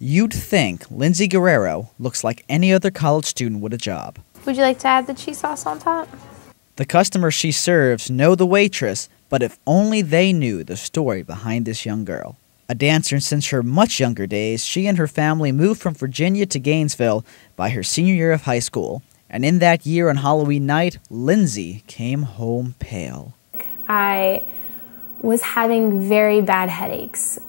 You'd think Lindsay Guerrero looks like any other college student with a job. Would you like to add the cheese sauce on top? The customers she serves know the waitress, but if only they knew the story behind this young girl. A dancer since her much younger days, she and her family moved from Virginia to Gainesville by her senior year of high school. And in that year on Halloween night, Lindsay came home pale. I was having very bad headaches.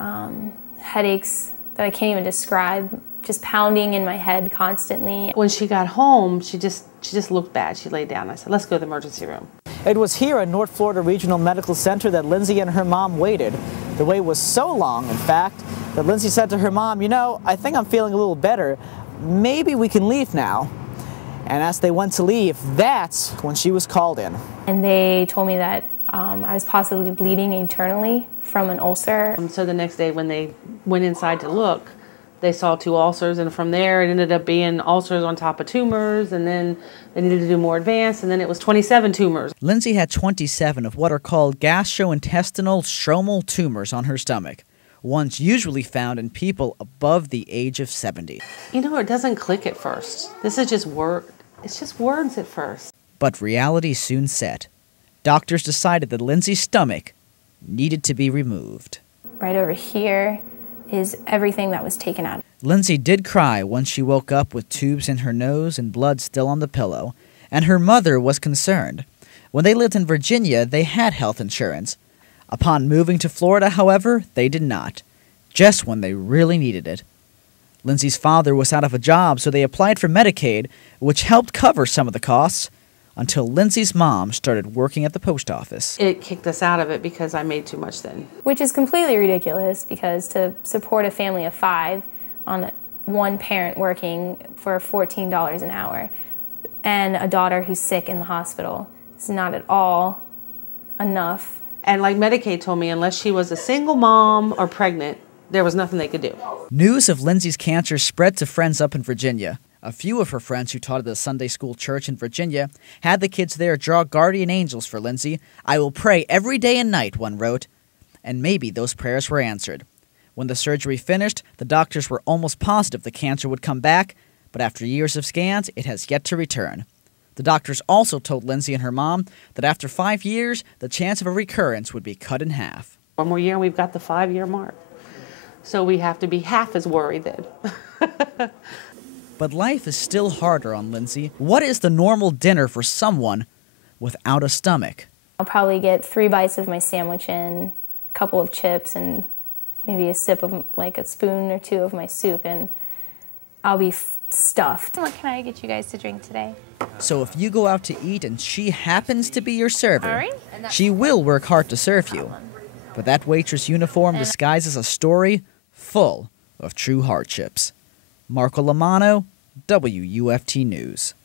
Headaches that I can't even describe, just pounding in my head constantly. When she got home, she just looked bad. She laid down. I said, let's go to the emergency room. It was here at North Florida Regional Medical Center that Lindsay and her mom waited. The wait was so long, in fact, that Lindsay said to her mom, you know, I think I'm feeling a little better. Maybe we can leave now. And as they went to leave, that's when she was called in. And they told me that I was possibly bleeding internally from an ulcer. So the next day when they went inside to look, they saw 2 ulcers, and from there it ended up being ulcers on top of tumors, and then they needed to do more advanced, and then it was 27 tumors. Lindsay had 27 of what are called gastrointestinal stromal tumors on her stomach, ones usually found in people above the age of 70. You know, it doesn't click at first. This is just it's just words at first. But reality soon set. Doctors decided that Lindsay's stomach needed to be removed. Right over here is everything that was taken out. Lindsay did cry once she woke up with tubes in her nose and blood still on the pillow, and her mother was concerned. When they lived in Virginia, they had health insurance. Upon moving to Florida, however, they did not, just when they really needed it. Lindsay's father was out of a job, so they applied for Medicaid, which helped cover some of the costs, until Lindsay's mom started working at the post office. It kicked us out of it because I made too much then. Which is completely ridiculous, because to support a family of 5 on one parent working for $14 an hour and a daughter who's sick in the hospital is not at all enough. And like Medicaid told me, unless she was a single mom or pregnant, there was nothing they could do. News of Lindsay's cancer spread to friends up in Virginia. A few of her friends who taught at the Sunday school church in Virginia had the kids there draw guardian angels for Lindsay. I will pray every day and night, one wrote. And maybe those prayers were answered. When the surgery finished, the doctors were almost positive the cancer would come back, but after years of scans, it has yet to return. The doctors also told Lindsay and her mom that after 5 years, the chance of a recurrence would be cut in half. One more year and we've got the 5-year mark. So we have to be half as worried then. But life is still harder on Lindsay. What is the normal dinner for someone without a stomach? I'll probably get 3 bites of my sandwich in, a couple of chips, and maybe a sip of, like, a spoon or 2 of my soup, and I'll be stuffed. What can I get you guys to drink today? So if you go out to eat and she happens to be your server, All right. she will work hard to serve you. But that waitress uniform disguises a story full of true hardships. Marco Lamano, WUFT News.